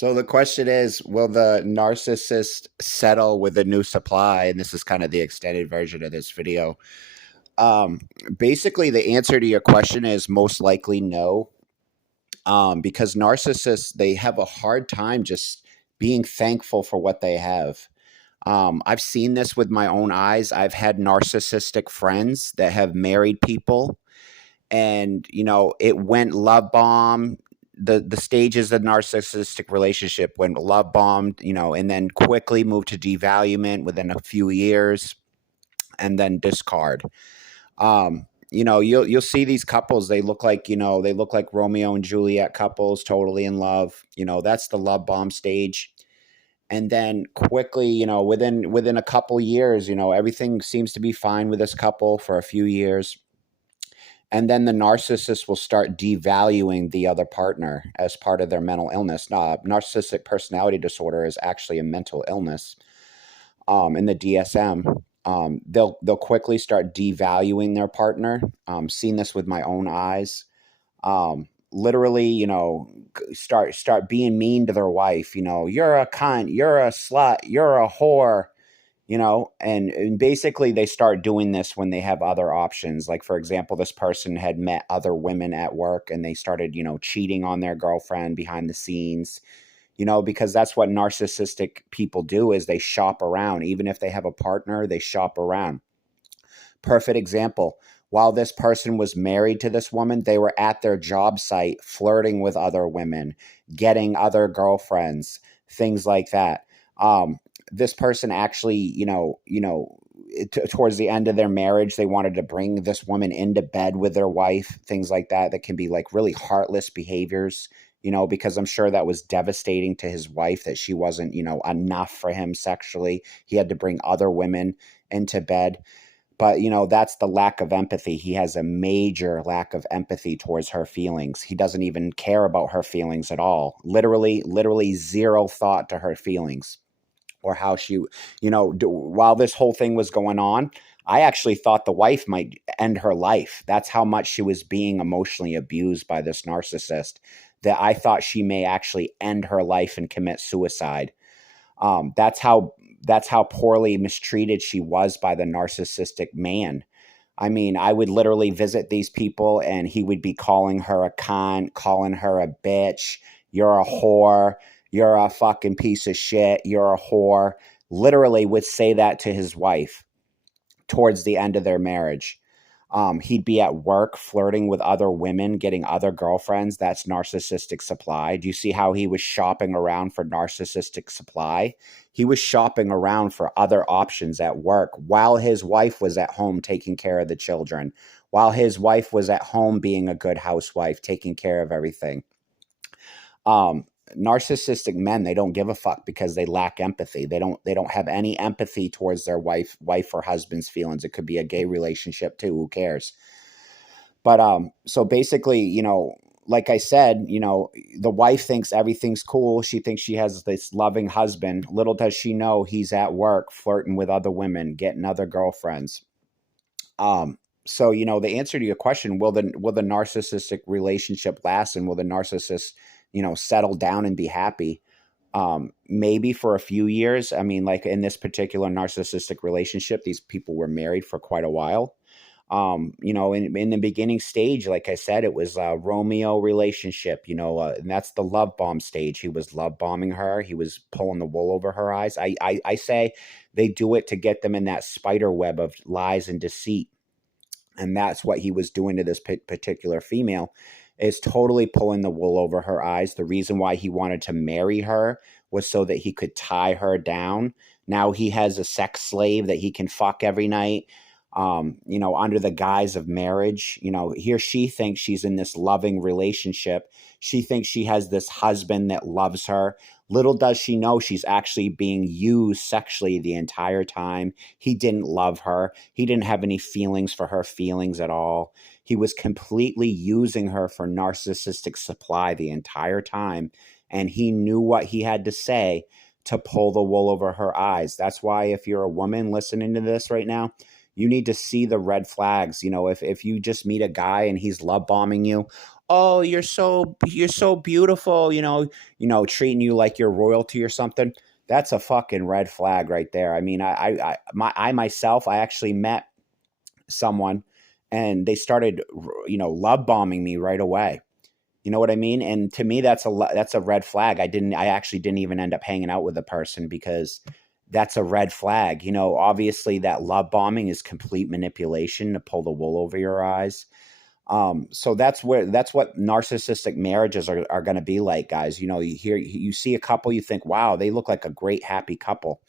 So the question is, will the narcissist settle with a new supply? And this is kind of the extended version of this video. Um, Basically, the answer to your question is most likely no, because narcissists, they have a hard time just being thankful for what they have. I've seen this with my own eyes. I've had narcissistic friends that have married people, and it went love bomb. The stages of narcissistic relationship went love bombed, and then quickly moved to devaluement within a few years, and then discard. You'll see these couples. They look like Romeo and Juliet couples, totally in love. That's the love bomb stage. And then quickly, within a couple years, everything seems to be fine with this couple for a few years. And then the narcissist will start devaluing the other partner as part of their mental illness. Narcissistic personality disorder is actually a mental illness. In the DSM, they'll quickly start devaluing their partner. Seen this with my own eyes. Literally, start being mean to their wife. You're a cunt, you're a slut, you're a whore. And basically they start doing this when they have other options. Like, for example, this person had met other women at work and they started, cheating on their girlfriend behind the scenes, because that's what narcissistic people do, is they shop around. Even if they have a partner, they shop around. Perfect example. While this person was married to this woman, they were at their job site flirting with other women, getting other girlfriends, things like that. This person actually, towards the end of their marriage, they wanted to bring this woman into bed with their wife, things like that. That can be like really heartless behaviors, because I'm sure that was devastating to his wife that she wasn't, enough for him sexually. He had to bring other women into bed. But, that's the lack of empathy. He has a major lack of empathy towards her feelings. He doesn't even care about her feelings at all. Literally zero thought to her feelings. Or how she, while this whole thing was going on, I actually thought the wife might end her life. That's how much she was being emotionally abused by this narcissist, that I thought she may actually end her life and commit suicide. That's how poorly mistreated she was by the narcissistic man. I mean, I would literally visit these people and he would be calling her a cunt, calling her a bitch, you're a whore, you're a fucking piece of shit, you're a whore. Literally would say that to his wife towards the end of their marriage. He'd be at work flirting with other women, getting other girlfriends. That's narcissistic supply. Do you see how he was shopping around for narcissistic supply? He was shopping around for other options at work while his wife was at home taking care of the children, while his wife was at home being a good housewife, taking care of everything. Narcissistic men, they don't give a fuck because they lack empathy. They don't have any empathy towards their wife or husband's feelings. It could be a gay relationship too, who cares? But so basically, like I said, the wife thinks everything's cool. She thinks she has this loving husband. Little does she know he's at work flirting with other women, getting other girlfriends. So the answer to your question, will the narcissistic relationship last, and will the narcissist settle down and be happy? Maybe for a few years. I mean, like in this particular narcissistic relationship, these people were married for quite a while. In the beginning stage, like I said, it was a Romeo relationship, and that's the love bomb stage. He was love bombing her. He was pulling the wool over her eyes. I say they do it to get them in that spider web of lies and deceit. And that's what he was doing to this particular female, is totally pulling the wool over her eyes. The reason why he wanted to marry her was so that he could tie her down. Now he has a sex slave that he can fuck every night, under the guise of marriage. She thinks she's in this loving relationship. She thinks she has this husband that loves her. Little does she know she's actually being used sexually the entire time. He didn't love her. He didn't have any feelings for her feelings at all. He was completely using her for narcissistic supply the entire time. And he knew what he had to say to pull the wool over her eyes. That's why if you're a woman listening to this right now, you need to see the red flags. If you just meet a guy and he's love bombing you, "Oh, you're so beautiful," treating you like you're royalty or something. That's a fucking red flag right there. I mean, I myself, I actually met someone, and they started, love bombing me right away. You know what I mean? And to me, that's a red flag. I actually didn't even end up hanging out with the person because that's a red flag. Obviously that love bombing is complete manipulation to pull the wool over your eyes. So that's what narcissistic marriages are going to be like, guys. You see a couple, you think, wow, they look like a great, happy couple.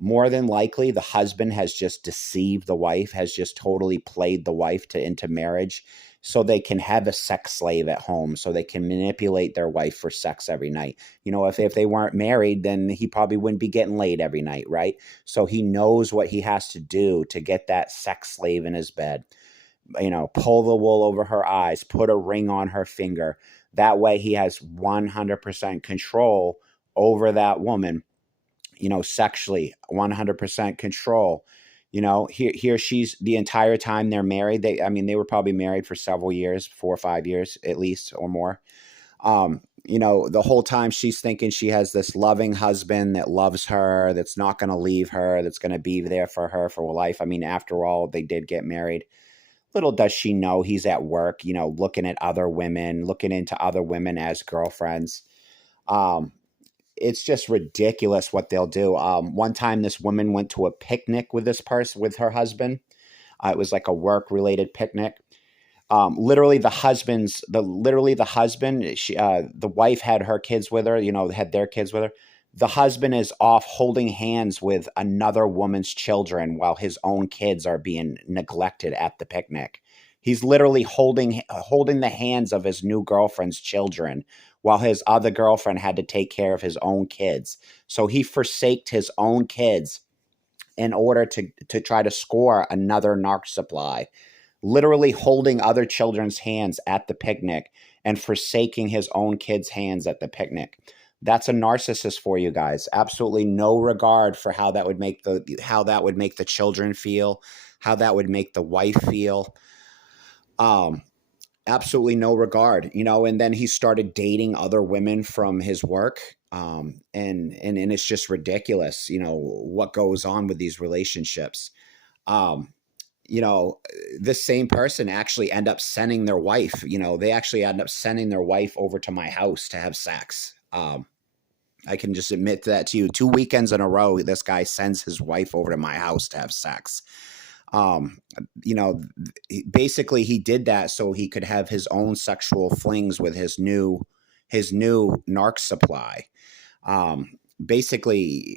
More than likely, the husband has just deceived the wife, has just totally played the wife into marriage so they can have a sex slave at home, so they can manipulate their wife for sex every night. If they weren't married, then he probably wouldn't be getting laid every night, right? So he knows what he has to do to get that sex slave in his bed. Pull the wool over her eyes, put a ring on her finger. That way he has 100% control over that woman, sexually, 100% control. Here she's the entire time they're married. They were probably married for several years, 4 or 5 years at least or more. The whole time she's thinking she has this loving husband that loves her, that's not going to leave her, that's going to be there for her for life. After all, they did get married. Little does she know he's at work, looking at other women, looking into other women as girlfriends. It's just ridiculous what they'll do. One time this woman went to a picnic with this person, with her husband. It was like a work related picnic. Literally the husband, the wife had her kids with her, had their kids with her. The husband is off holding hands with another woman's children while his own kids are being neglected at the picnic. He's literally holding the hands of his new girlfriend's children while his other girlfriend had to take care of his own kids. So he forsaked his own kids in order to try to score another narc supply, literally holding other children's hands at the picnic and forsaking his own kids' hands at the picnic. That's a narcissist for you guys. Absolutely no regard for how that would make the children feel, how that would make the wife feel. Absolutely no regard, and then he started dating other women from his work. And it's just ridiculous, what goes on with these relationships. This same person actually end up sending their wife, they actually end up sending their wife over to my house to have sex. I can just admit that to you. 2 weekends in a row, this guy sends his wife over to my house to have sex. Basically he did that so he could have his own sexual flings with his new narc supply. Basically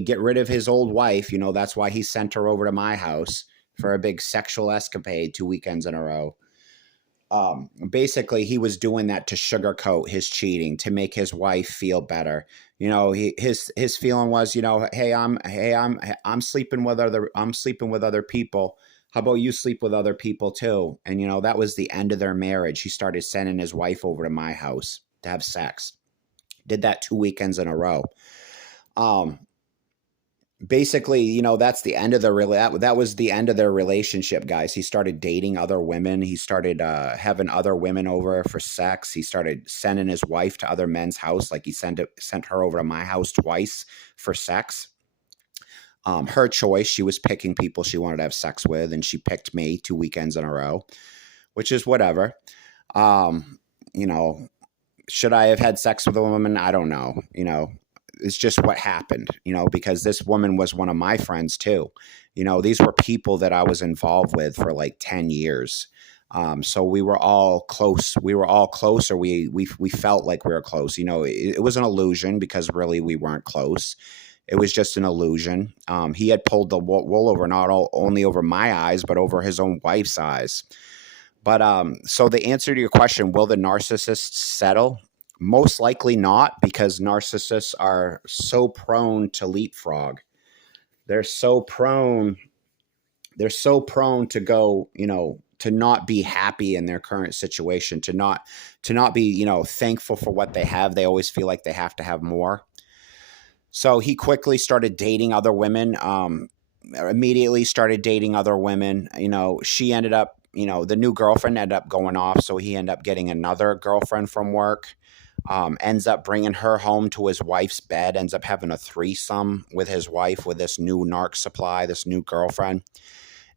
get rid of his old wife. That's why he sent her over to my house for a big sexual escapade 2 weekends in a row. Basically he was doing that to sugarcoat his cheating, to make his wife feel better. His feeling was, hey, I'm sleeping with other people. How about you sleep with other people too? And that was the end of their marriage. He started sending his wife over to my house to have sex. Did that 2 weekends in a row. Basically, that's the end of that was the end of their relationship, guys. He started dating other women. He started having other women over for sex. He started sending his wife to other men's house, like he sent her over to my house twice for sex. Her choice. She was picking people she wanted to have sex with, and she picked me 2 weekends in a row, which is whatever. Should I have had sex with a woman? I don't know. It's just what happened, because this woman was one of my friends too. These were people that I was involved with for like 10 years. So we were all close. We were all close, or we felt like we were close. It was an illusion because really we weren't close. It was just an illusion. He had pulled the wool over only over my eyes, but over his own wife's eyes. But so the answer to your question, will the narcissist settle? Most likely not, because narcissists are so prone to leapfrog. They're so prone to go, to not be happy in their current situation, to not be, thankful for what they have. They always feel like they have to have more. So he quickly started dating other women, immediately started dating other women. She ended up, the new girlfriend ended up going off, so he ended up getting another girlfriend from work. Ends up bringing her home to his wife's bed, ends up having a threesome with his wife with this new narc supply, this new girlfriend.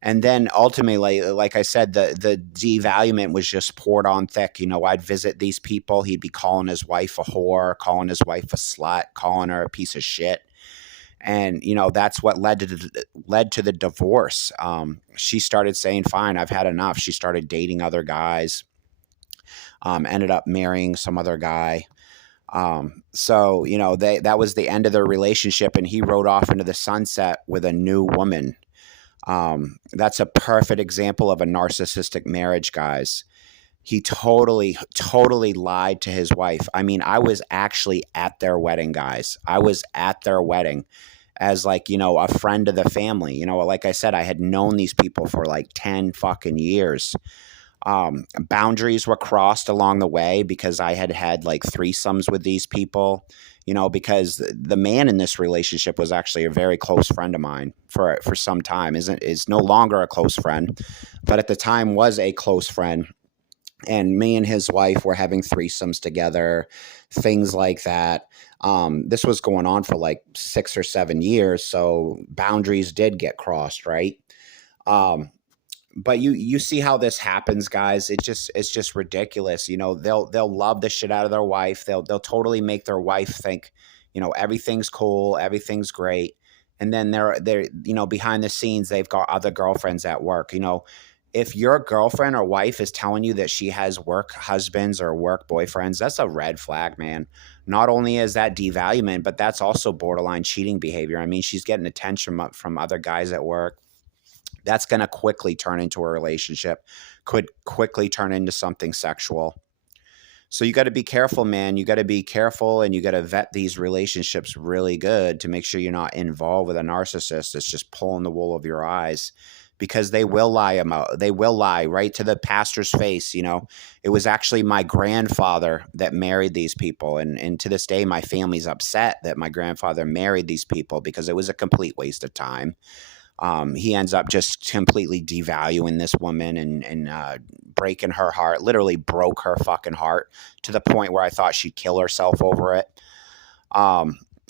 And then ultimately, like I said, the devaluement was just poured on thick. I'd visit these people. He'd be calling his wife a whore, calling his wife a slut, calling her a piece of shit. And, that's what led to the divorce. She started saying, fine, I've had enough. She started dating other guys, ended up marrying some other guy. So, that was the end of their relationship, and he rode off into the sunset with a new woman. That's a perfect example of a narcissistic marriage, guys. He totally lied to his wife. I mean, I was actually at their wedding, guys. I was at their wedding as a friend of the family. Like I said, I had known these people for like 10 fucking years. Boundaries were crossed along the way because I had like threesomes with these people, because the man in this relationship was actually a very close friend of mine for some time. Is no longer a close friend, but at the time was a close friend. And me and his wife were having threesomes together, things like that. This was going on for like 6 or 7 years, so boundaries did get crossed, right? But you see how this happens, guys. It's just ridiculous. They'll love the shit out of their wife. They'll totally make their wife think, everything's cool, everything's great. And then they're behind the scenes, they've got other girlfriends at work. If your girlfriend or wife is telling you that she has work husbands or work boyfriends, that's a red flag, man. Not only is that devaluement, but that's also borderline cheating behavior. I mean, she's getting attention from other guys at work. That's going to quickly turn into a relationship, could quickly turn into something sexual. So you got to be careful, man. You got to be careful, and you got to vet these relationships really good to make sure you're not involved with a narcissist that's just pulling the wool over your eyes, because they will lie They will lie right to the pastor's face. It was actually my grandfather that married these people. And to this day, my family's upset that my grandfather married these people because it was a complete waste of time. He ends up just completely devaluing this woman and breaking her heart, literally broke her fucking heart to the point where I thought she'd kill herself over it.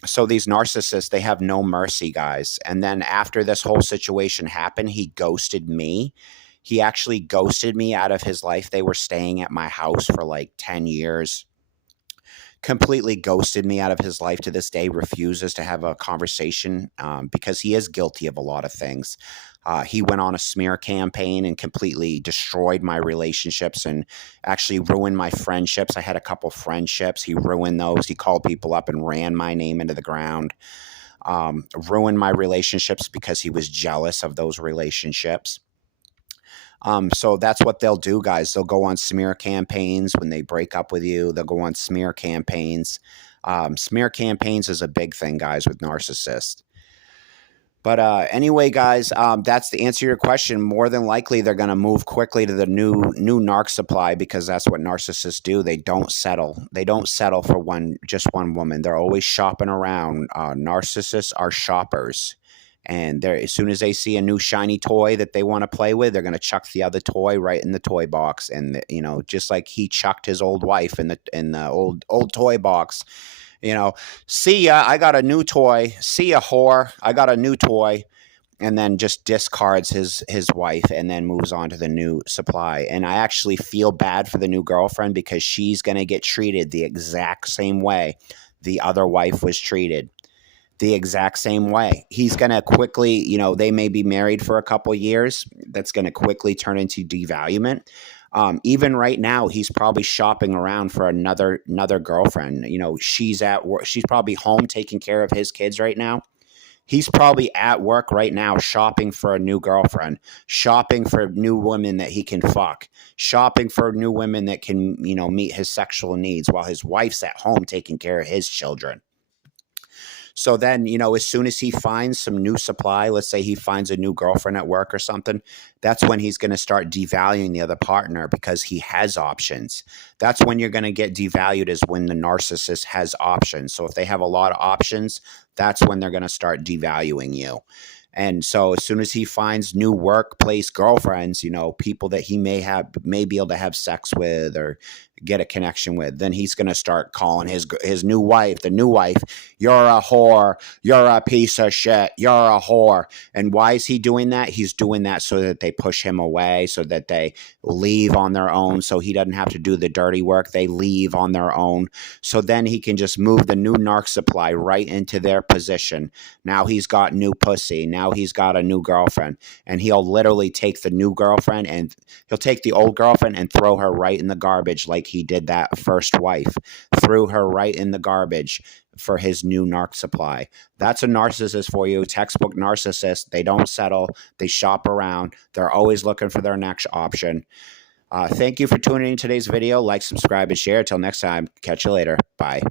So these narcissists, they have no mercy, guys. And then after this whole situation happened, he ghosted me. He actually ghosted me out of his life. They were staying at my house for like 10 years. Completely ghosted me out of his life. To this day, refuses to have a conversation because he is guilty of a lot of things. He went on a smear campaign and completely destroyed my relationships and actually ruined my friendships. I had a couple friendships. He ruined those. He called people up and ran my name into the ground. Ruined my relationships because he was jealous of those relationships. So that's what they'll do, guys. They'll go on smear campaigns when they break up with you. They'll go on smear campaigns. Smear campaigns is a big thing, guys, with narcissists. But anyway, guys, that's the answer to your question. More than likely, they're going to move quickly to the new narc supply because that's what narcissists do. They don't settle. They don't settle for just one woman. They're always shopping around. Narcissists are shoppers. And as soon as they see a new shiny toy that they want to play with, they're going to chuck the other toy right in the toy box. And just like he chucked his old wife in the old toy box. See ya, I got a new toy. See ya, whore, I got a new toy. And then just discards his wife and then moves on to the new supply. And I actually feel bad for the new girlfriend because she's going to get treated the exact same way the other wife was treated. The exact same way. He's going to quickly, they may be married for a couple years. That's going to quickly turn into devaluement. Even right now, he's probably shopping around for another girlfriend. She's at work. She's probably home taking care of his kids right now. He's probably at work right now shopping for a new girlfriend, shopping for new women that he can fuck, shopping for new women that can, meet his sexual needs while his wife's at home taking care of his children. So then, as soon as he finds some new supply, let's say he finds a new girlfriend at work or something, that's when he's going to start devaluing the other partner because he has options. That's when you're going to get devalued, is when the narcissist has options. So if they have a lot of options, that's when they're going to start devaluing you. And so as soon as he finds new workplace girlfriends, people that he may be able to have sex with or get a connection with, then he's going to start calling his new wife, the new wife, "You're a whore, you're a piece of shit, you're a whore." And why is he doing that? He's doing that so that they push him away, so that they leave on their own, so he doesn't have to do the dirty work. They leave on their own. So then he can just move the new narc supply right into their position. Now he's got new pussy. Now he's got a new girlfriend. And he'll literally take the new girlfriend and he'll take the old girlfriend and throw her right in the garbage, like he did that first wife. Threw her right in the garbage for his new narc supply. That's a narcissist for you. Textbook narcissist. They don't settle. They shop around. They're always looking for their next option. Thank you for tuning in today's video. Like, subscribe, and share. Until next time, catch you later. Bye.